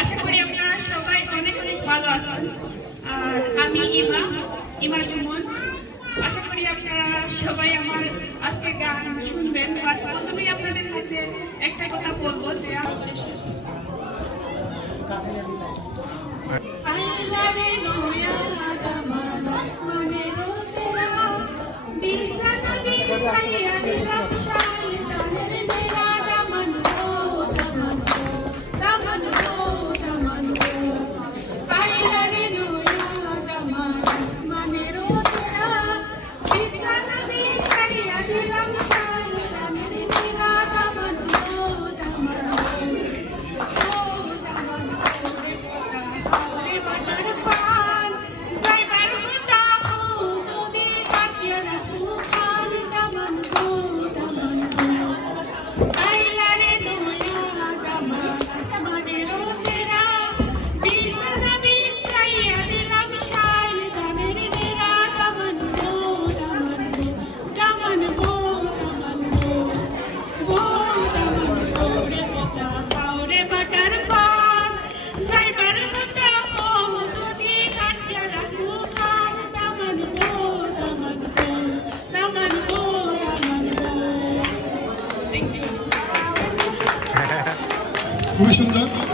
আশা করি আপনারা সবাই অনেক অনেক ভালো আছেন। আর আমি ইমা জুমন। আশা করি আপনারা সবাই আমার আজকে গান শুনবেন। বাট প্রথমেই আপনাদের কাছে একটা কথা বলবো যে খুবই সুন্দর।